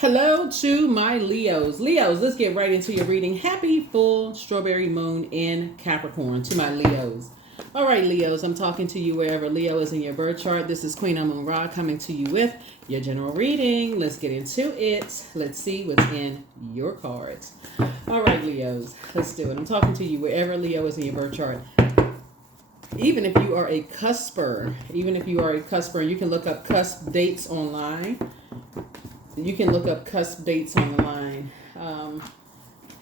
Hello to my Leos. Leos, let's get right into your reading. Happy full strawberry moon in Capricorn to my Leos. All right, Leos, I'm talking to you wherever Leo is in your birth chart. This is Queen Amun Ra coming to you with your general reading. Let's get into it. Let's see what's in your cards. All right, Leos, let's do it. I'm talking to you wherever Leo is in your birth chart. Even if you are a cusper, you can look up cusp dates online. You can look up cusp dates on the line.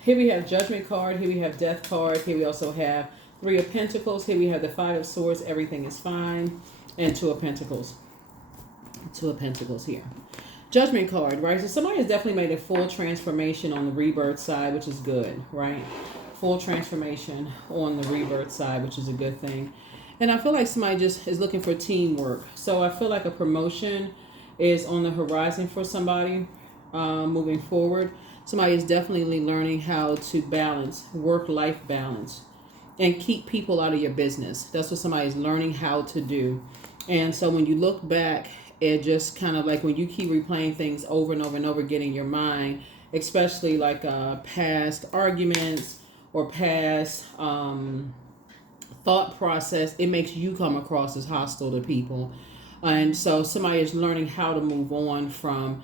Here we have Judgment card. Here we have Death card. Here we also have Three of Pentacles. Here we have the Five of Swords. Everything is fine. And Two of Pentacles. Two of Pentacles here. Judgment card, right? So somebody has definitely made a full transformation on the rebirth side, which is good, right? Full transformation on the rebirth side, which is a good thing. And I feel like somebody just is looking for teamwork. So I feel like a promotion is on the horizon for somebody moving forward. Somebody is definitely learning how to balance work-life balance and keep people out of your business. That's what somebody is learning how to do. And so when you look back, it just kind of like when you keep replaying things over and over and over again in your mind, especially like past arguments or past thought process, it makes you come across as hostile to people. And so somebody is learning how to move on from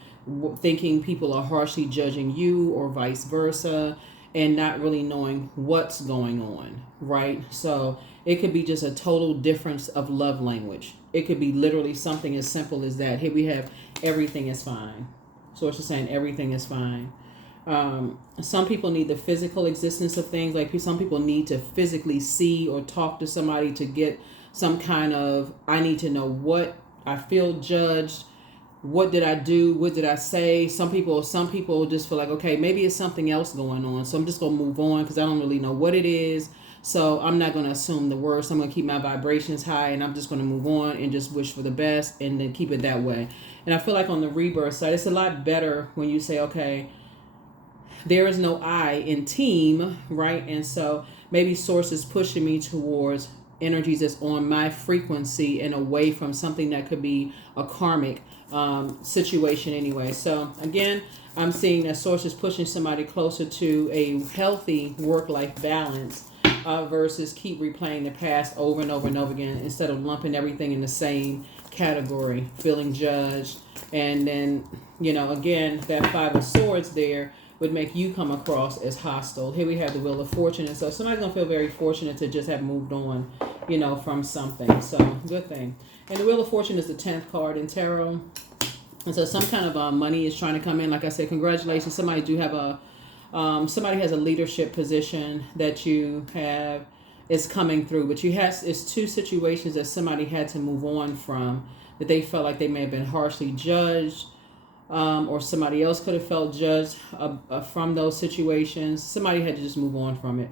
thinking people are harshly judging you or vice versa and not really knowing what's going on, right? So it could be just a total difference of love language. It could be literally something as simple as that. Here we have everything is fine. So it's just saying everything is fine. Some people need the physical existence of things. Like some people need to physically see or talk to somebody to get some kind of, I need to know what I feel judged. What did I do? What did I say? Some people just feel like, okay, maybe it's something else going on. So I'm just going to move on because I don't really know what it is. So I'm not going to assume the worst. I'm going to keep my vibrations high and I'm just going to move on and just wish for the best and then keep it that way. And I feel like on the rebirth side, it's a lot better when you say, okay, there is no I in team, right? And so maybe source is pushing me towards energies that's on my frequency and away from something that could be a karmic situation anyway. So again, I'm seeing that source is pushing somebody closer to a healthy work-life balance versus keep replaying the past over and over and over again instead of lumping everything in the same category, feeling judged. And then, again, that Five of Swords there would make you come across as hostile. Here we have the Wheel of Fortune. And so somebody's going to feel very fortunate to just have moved on, from something. So good thing. And the Wheel of Fortune is the 10th card in tarot. And so some kind of money is trying to come in. Like I said, congratulations. Somebody has a leadership position that you have is coming through. But it's two situations that somebody had to move on from that they felt like they may have been harshly judged. Or somebody else could have felt judged from those situations. Somebody had to just move on from it.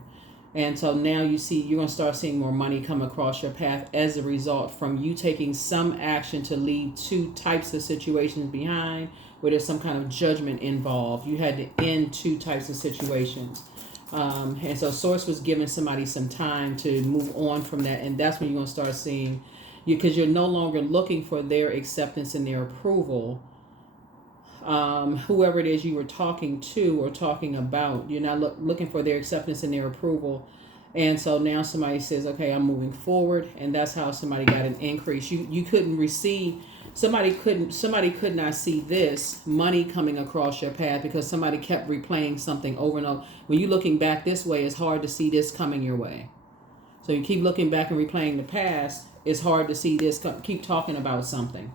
And so now you're going to start seeing more money come across your path as a result from you taking some action to leave two types of situations behind where there's some kind of judgment involved. You had to end two types of situations. And so Source was giving somebody some time to move on from that. And that's when you're going to start seeing, because you're no longer looking for their acceptance and their approval. Whoever it is you were talking to or talking about, you're not looking for their acceptance and their approval. And so now somebody says, okay, I'm moving forward. And that's how somebody got an increase. You couldn't receive, somebody could not see this money coming across your path because somebody kept replaying something over and over. When you're looking back this way, it's hard to see this coming your way. So you keep looking back and replaying the past, it's hard to see this, keep talking about something.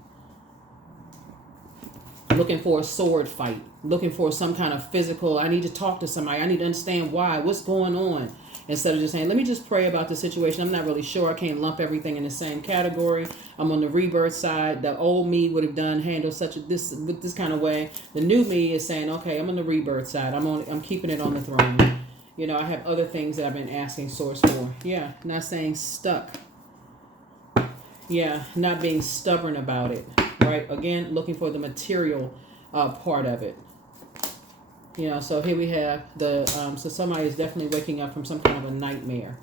Looking for a sword fight, looking for some kind of physical, I need to talk to somebody, I need to understand why, what's going on, instead of just saying, let me just pray about the situation. I'm not really sure, I can't lump everything in the same category. I'm on the rebirth handle the old me would have handled this kind of way. The new me is saying, okay, I'm on the rebirth side, I'm keeping it on the throne. I have other things that I've been asking Source for. Yeah, not saying stuck. Yeah, not being stubborn about it. Right, again, looking for the material part of it. So here we have so somebody is definitely waking up from some kind of a nightmare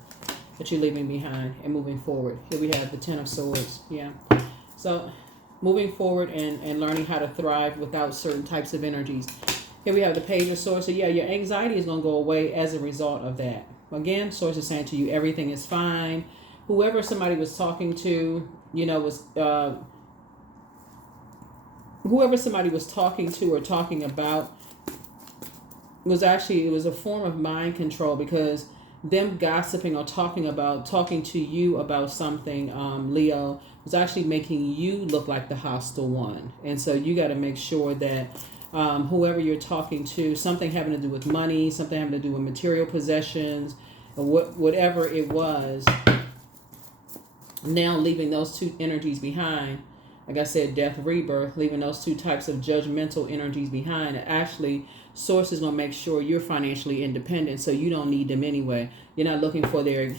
that you're leaving behind and moving forward. Here we have the Ten of Swords. Yeah. So moving forward and learning how to thrive without certain types of energies. Here we have the Page of Swords. So yeah, your anxiety is going to go away as a result of that. Again, Source is saying to you, everything is fine. Whoever somebody was talking to, was whoever somebody was talking to or talking about was actually, it was a form of mind control, because them gossiping or talking to you about something, Leo, was actually making you look like the hostile one. And so you got to make sure that whoever you're talking to, something having to do with money, something having to do with material possessions, or whatever it was, now leaving those two energies behind. Like I said, death, rebirth, leaving those two types of judgmental energies behind. Actually, Source is going to make sure you're financially independent, so you don't need them anyway. You're not looking for their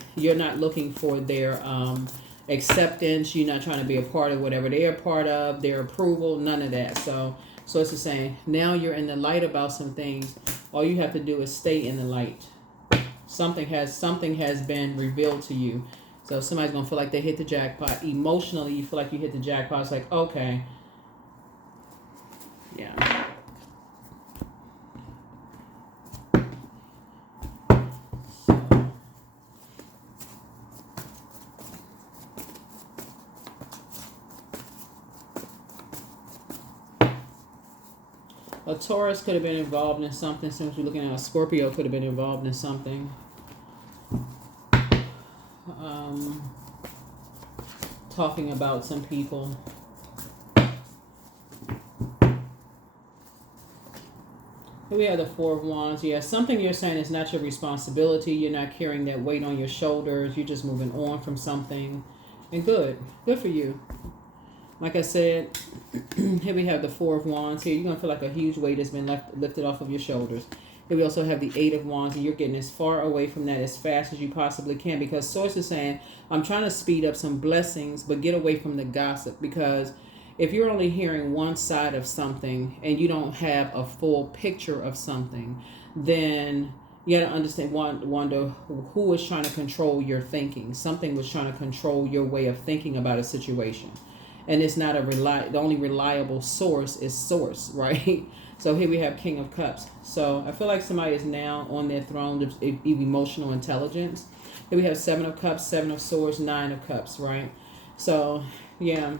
acceptance. You're not trying to be a part of whatever they're a part of, their approval, none of that. So it's just saying, now you're in the light about some things. All you have to do is stay in the light. Something has been revealed to you. So somebody's going to feel like they hit the jackpot. Emotionally, you feel like you hit the jackpot. It's like, okay. Yeah. A Taurus could have been involved in something. Since we're looking at a Scorpio, could have been involved in something. Talking about some people. Here we have the Four of Wands. Yeah, something you're saying is not your responsibility. You're not carrying that weight on your shoulders. You're just moving on from something. And good for you. Like I said, here we have the Four of Wands. Here you're going to feel like a huge weight has been lifted off of your shoulders. Here we also have the Eight of Wands, and you're getting as far away from that as fast as you possibly can, because Source is saying, I'm trying to speed up some blessings, but get away from the gossip, because if you're only hearing one side of something and you don't have a full picture of something, then you got to understand, wonder who was trying to control your thinking. Something was trying to control your way of thinking about a situation. And it's not the only reliable source is Source, right? So here we have King of Cups. So I feel like somebody is now on their throne of emotional intelligence. Here we have Seven of Cups, Seven of Swords, Nine of Cups, right? So, yeah.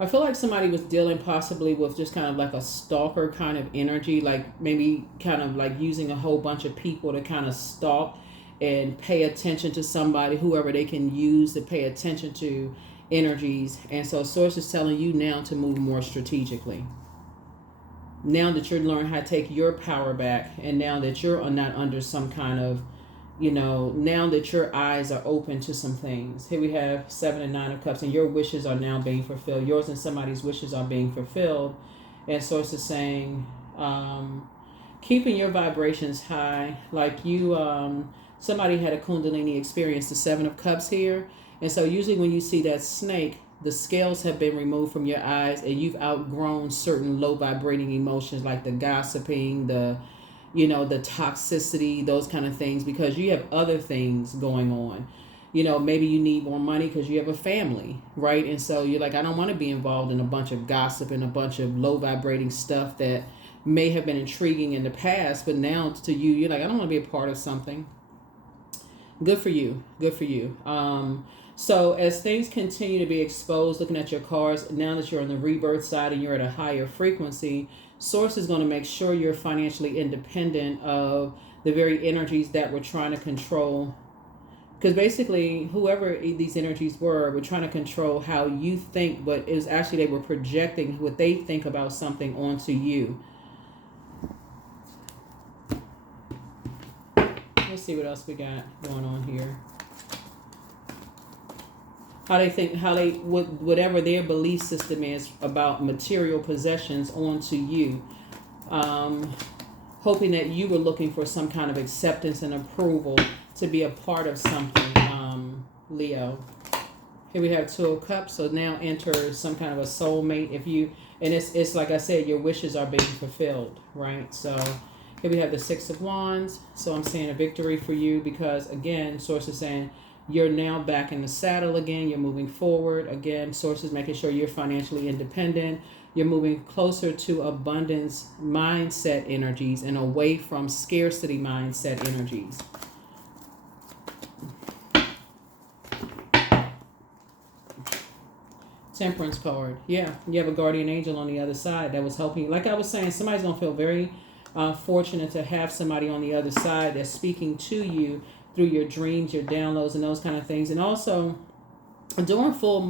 I feel like somebody was dealing possibly with just kind of like a stalker kind of energy, like maybe kind of like using a whole bunch of people to kind of stalk and pay attention to somebody, whoever they can use to pay attention to energies. And so Source is telling you now to move more strategically. Now that you're learning how to take your power back, and now that you're not under some kind of, now that your eyes are open to some things. Here we have Seven and Nine of Cups, and your wishes are now being fulfilled. Yours and somebody's wishes are being fulfilled. And Source is saying, keeping your vibrations high, like somebody had a Kundalini experience, the Seven of Cups here. And so usually when you see that snake, the scales have been removed from your eyes, and you've outgrown certain low vibrating emotions like the gossiping, the toxicity, those kind of things, because you have other things going on. Maybe you need more money because you have a family, right? And so you're like, I don't want to be involved in a bunch of gossip and a bunch of low vibrating stuff that may have been intriguing in the past, but now to you, you're like, I don't want to be a part of something. Good for you. So as things continue to be exposed, looking at your cards, now that you're on the rebirth side and you're at a higher frequency, Source is going to make sure you're financially independent of the very energies that were trying to control. Because basically, whoever these energies were trying to control how you think, but it was actually they were projecting what they think about something onto you. Let's see what else we got going on here. How they think, whatever their belief system is about material possessions onto you. Hoping that you were looking for some kind of acceptance and approval to be a part of something, Leo. Here we have Two of Cups, so now enter some kind of a soulmate. It's like I said, your wishes are being fulfilled, right? So here we have the Six of Wands. So I'm saying a victory for you, because again, Source is saying You're now back in the saddle again. You're moving forward. Again, sources making sure you're financially independent. You're moving closer to abundance mindset energies and away from scarcity mindset energies. Temperance card. Yeah, you have a guardian angel on the other side that was helping you. Like I was saying, somebody's going to feel very fortunate to have somebody on the other side that's speaking to you through your dreams, your downloads, and those kind of things. And also, during the full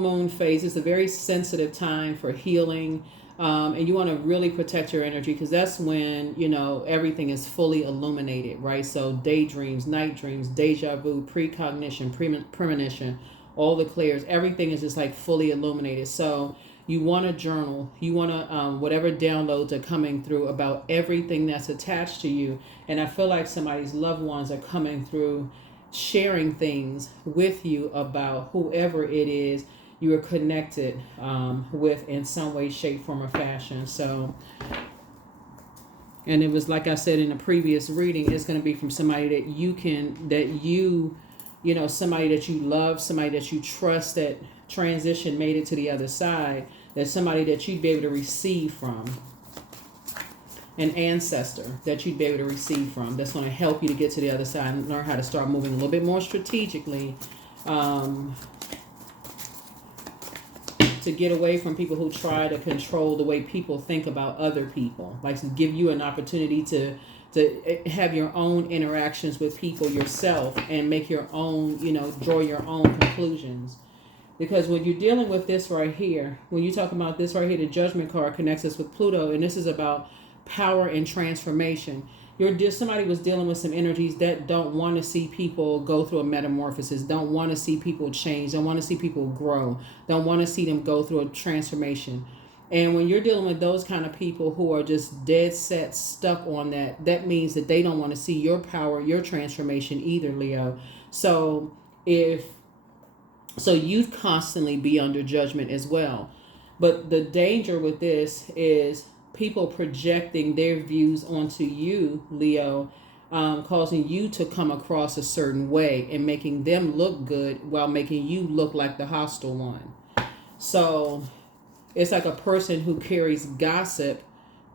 moon phase, it's a very sensitive time for healing. And you want to really protect your energy because that's when, everything is fully illuminated, right? So daydreams, night dreams, deja vu, precognition, premonition, all the clairs, everything is just like fully illuminated. So you want to journal. You want to, whatever downloads are coming through about everything that's attached to you. And I feel like somebody's loved ones are coming through sharing things with you about whoever it is you are connected with in some way, shape, form, or fashion. So, and it was like I said in a previous reading, it's going to be from somebody somebody that you love, somebody that you trust that transition made it to the other side, that's somebody that you'd be able to receive from. An ancestor that you'd be able to receive from that's going to help you to get to the other side and learn how to start moving a little bit more strategically, to get away from people who try to control the way people think about other people, like to give you an opportunity to have your own interactions with people yourself and make your own, draw your own conclusions. Because when you're dealing with this right here, when you talk about this right here, the Judgment card connects us with Pluto, and this is about power and transformation. Somebody was dealing with some energies that don't want to see people go through a metamorphosis, don't want to see people change, don't want to see people grow, don't want to see them go through a transformation. And when you're dealing with those kind of people who are just dead set stuck on that means that they don't want to see your power, your transformation either, Leo. So you'd constantly be under judgment as well. But the danger with this is people projecting their views onto you, Leo, causing you to come across a certain way and making them look good while making you look like the hostile one. So it's like a person who carries gossip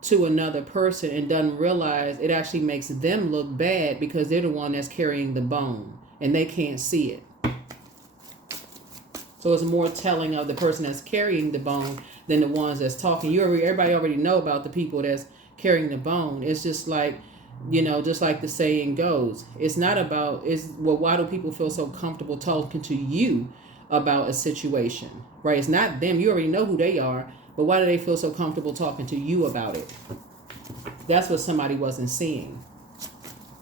to another person and doesn't realize it actually makes them look bad because they're the one that's carrying the bone and they can't see it. So it's more telling of the person that's carrying the bone than the ones that's talking. Everybody already know about the people that's carrying the bone. It's just like, just like the saying goes. It's not about, why do people feel so comfortable talking to you about a situation, right? It's not them. You already know who they are, but why do they feel so comfortable talking to you about it? That's what somebody wasn't seeing.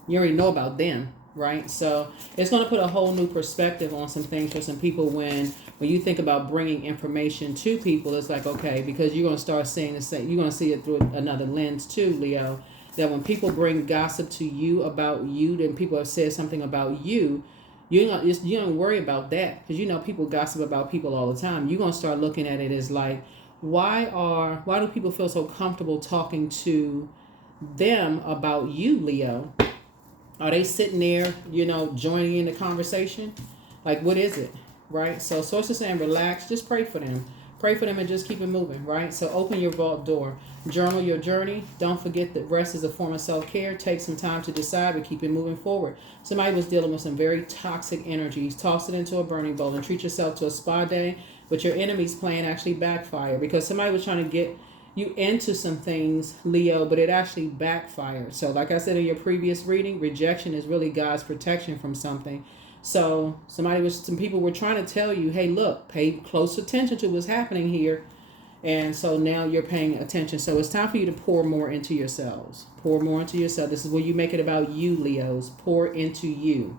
You already know about them, right? So it's going to put a whole new perspective on some things for some people when you think about bringing information to people. It's like, okay, because you're going to start seeing the same, you're going to see it through another lens too, Leo, that when people bring gossip to you about you, then people have said something about you, you don't worry about that because people gossip about people all the time. You're going to start looking at it as like, why do people feel so comfortable talking to them about you, Leo? Are they sitting there, joining in the conversation? Like, what is it, right? So sources saying relax, just pray for them. Pray for them and just keep it moving, right? So open your vault door. Journal your journey. Don't forget that rest is a form of self-care. Take some time to decide, but keep it moving forward. Somebody was dealing with some very toxic energies. Toss it into a burning bowl and treat yourself to a spa day. But your enemy's plan actually backfired because somebody was trying to get you into some things, Leo, but it actually backfired. So like I said in your previous reading, rejection is really God's protection from something. So some people were trying to tell you, hey, look, pay close attention to what's happening here. And so now you're paying attention. So it's time for you to pour more into yourselves. Pour more into yourself. This is where you make it about you, Leos. Pour into you.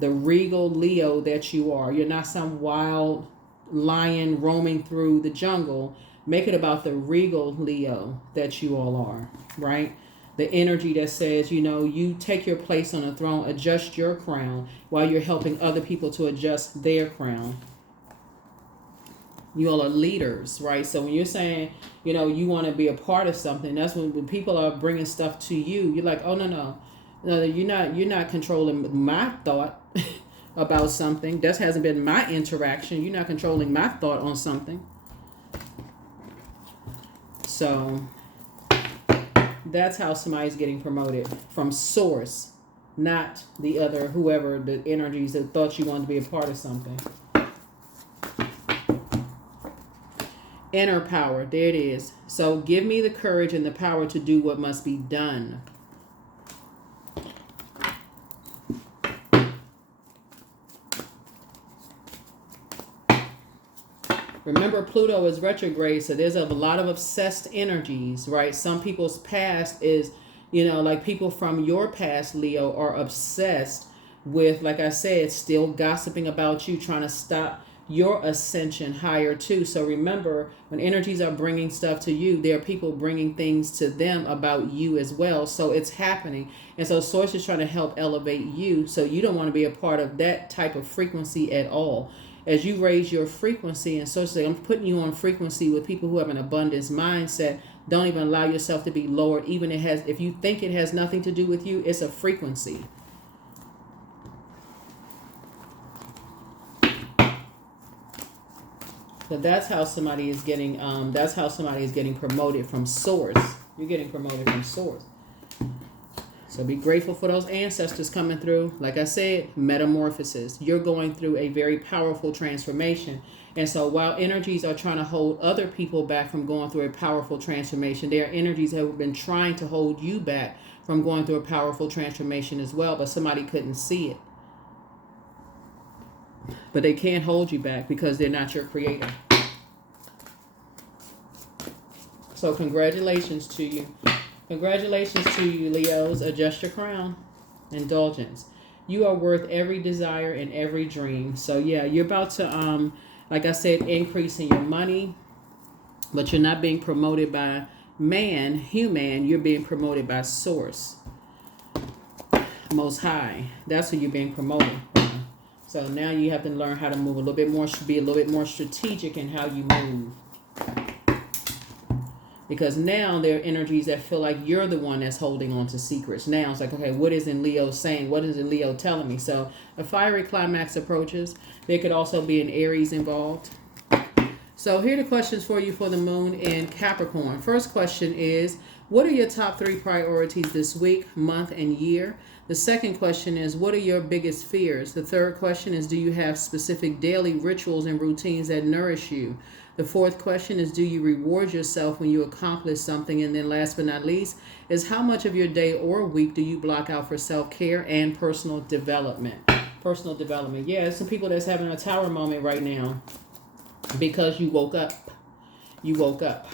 The regal Leo that you are. You're not some wild lion roaming through the jungle. Make it about the regal Leo that you all are, right? The energy that says, you take your place on the throne, adjust your crown while you're helping other people to adjust their crown. You all are leaders, right? So when you're saying, you want to be a part of something, that's when people are bringing stuff to you. You're like, oh, no. No, you're not controlling my thought about something. That hasn't been my interaction. You're not controlling my thought on something. So that's how somebody's getting promoted, from source, not the other, whoever, the energies that thought you wanted to be a part of something. Inner power, there it is. So give me the courage and the power to do what must be done. Remember, Pluto is retrograde, so there's a lot of obsessed energies, right? Some people's past is, like people from your past, Leo, are obsessed with, like I said, still gossiping about you, trying to stop your ascension higher too. So remember, when energies are bringing stuff to you, there are people bringing things to them about you as well. So it's happening. And so Source is trying to help elevate you, so you don't want to be a part of that type of frequency at all. As you raise your frequency, and so I'm putting you on frequency with people who have an abundance mindset. Don't even allow yourself to be lowered, even if you think it has nothing to do with you. It's a frequency. So that's how somebody is getting. That's how somebody is getting promoted from source. You're getting promoted from source. So be grateful for those ancestors coming through. Like I said, metamorphosis. You're going through a very powerful transformation. And so while energies are trying to hold other people back from going through a powerful transformation, there are energies that have been trying to hold you back from going through a powerful transformation as well, but somebody couldn't see it. But they can't hold you back because they're not your creator. So congratulations to you. Congratulations to you, Leos. Adjust your crown. Indulgence. You are worth every desire and every dream. So yeah, you're about to, like I said, increase in your money, but you're not being promoted by human. You're being promoted by source, Most High. That's who you're being promoted. So now you have to learn how to move a little bit more, be a little bit more strategic in how you move. Because now there are energies that feel like you're the one that's holding on to secrets. Now it's like, okay, what is in Leo saying? What is in Leo telling me? So a fiery climax approaches. There could also be an Aries involved. So here are the questions for you for the moon in Capricorn. First question is, what are your top 3 priorities this week, month, and year? The second question is, what are your biggest fears? The third question is, do you have specific daily rituals and routines that nourish you? The fourth question is, do you reward yourself when you accomplish something? And then last but not least is, how much of your day or week do you block out for self-care and personal development? Personal development. Yeah, there's some people that's having a tower moment right now because you woke up. You woke up.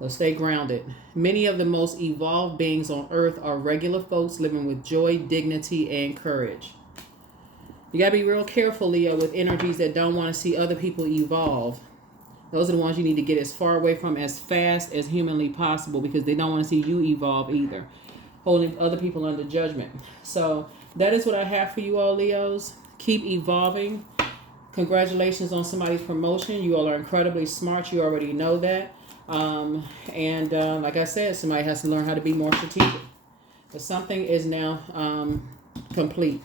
So stay grounded. Many of the most evolved beings on earth are regular folks living with joy, dignity, and courage. You got to be real careful, Leo, with energies that don't want to see other people evolve. Those are the ones you need to get as far away from as fast as humanly possible, because they don't want to see you evolve either. Holding other people under judgment. So that is what I have for you all, Leos. Keep evolving. Congratulations on somebody's promotion. You all are incredibly smart. You already know that. Like I said, somebody has to learn how to be more strategic. But something is now complete.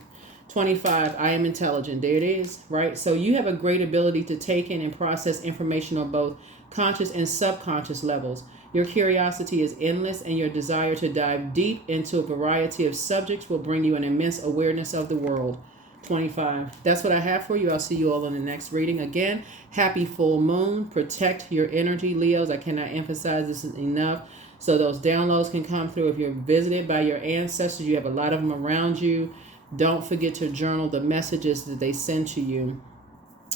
25, I am intelligent. There it is, right? So you have a great ability to take in and process information on both conscious and subconscious levels. Your curiosity is endless, and your desire to dive deep into a variety of subjects will bring you an immense awareness of the world. 25. That's what I have for you. I'll see you all in the next reading. Again, happy full moon. Protect your energy, Leos. I cannot emphasize this enough. So those downloads can come through. If you're visited by your ancestors, you have a lot of them around you. Don't forget to journal the messages that they send to you,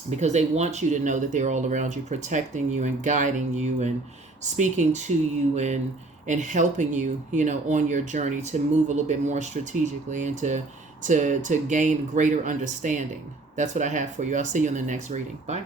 because they want you to know that they're all around you, protecting you and guiding you and speaking to you and helping you, on your journey to move a little bit more strategically and to gain greater understanding. That's what I have for you. I'll see you in the next reading. Bye.